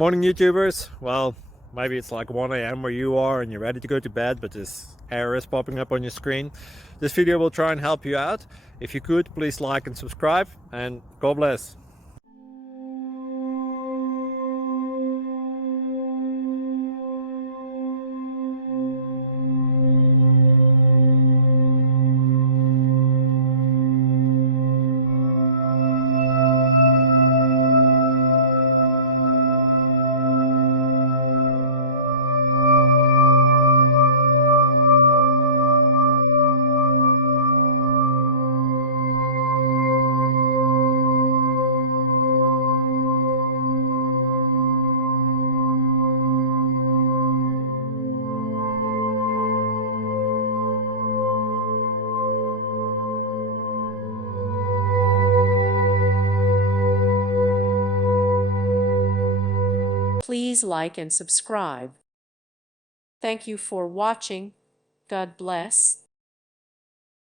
Morning YouTubers. Well, maybe it's like 1 a.m. where you are and you're ready to go to bed, but this error is popping up on your screen. This video will try and help you out. If you could, please like and subscribe, and God bless. Please like and subscribe. Thank you for watching. God bless.